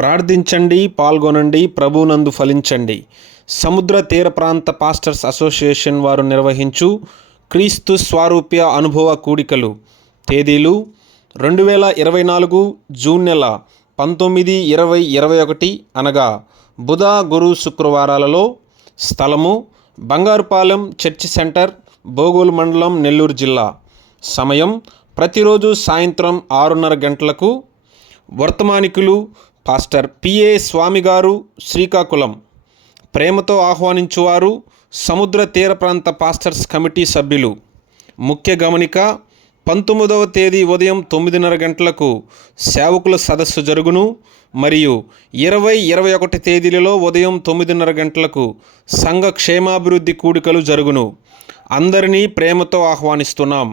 ప్రార్థించండి, పాల్గొనండి, ప్రభువునందు ఫలించండి. సముద్ర తీర ప్రాంత పాస్టర్స్ అసోసియేషన్ వారు నిర్వహించు క్రీస్తు స్వారూప్య అనుభవ కూడికలు. తేదీలు 2024 జూన్ నెల 19, 20, 21 అనగా బుధ, గురు, శుక్రవారాలలో. స్థలము బంగారుపాలెం చర్చి సెంటర్, బోగోలు మండలం, నెల్లూరు జిల్లా. సమయం ప్రతిరోజు సాయంత్రం 6:30 గంటలకు. వర్తమానికులు పాస్టర్ పిఏ స్వామి గారు, శ్రీకాకుళం. ప్రేమతో ఆహ్వానించువారు సముద్ర తీర ప్రాంత పాస్టర్స్ కమిటీ సభ్యులు. ముఖ్య గమనిక: 19వ తేదీ ఉదయం 9:30 గంటలకు సేవకుల సదస్సు జరుగును మరియు 20, 21 తేదీలలో ఉదయం 9:30 గంటలకు సంఘ క్షేమాభివృద్ధి కూడికలు జరుగును. అందరినీ ప్రేమతో ఆహ్వానిస్తున్నాం.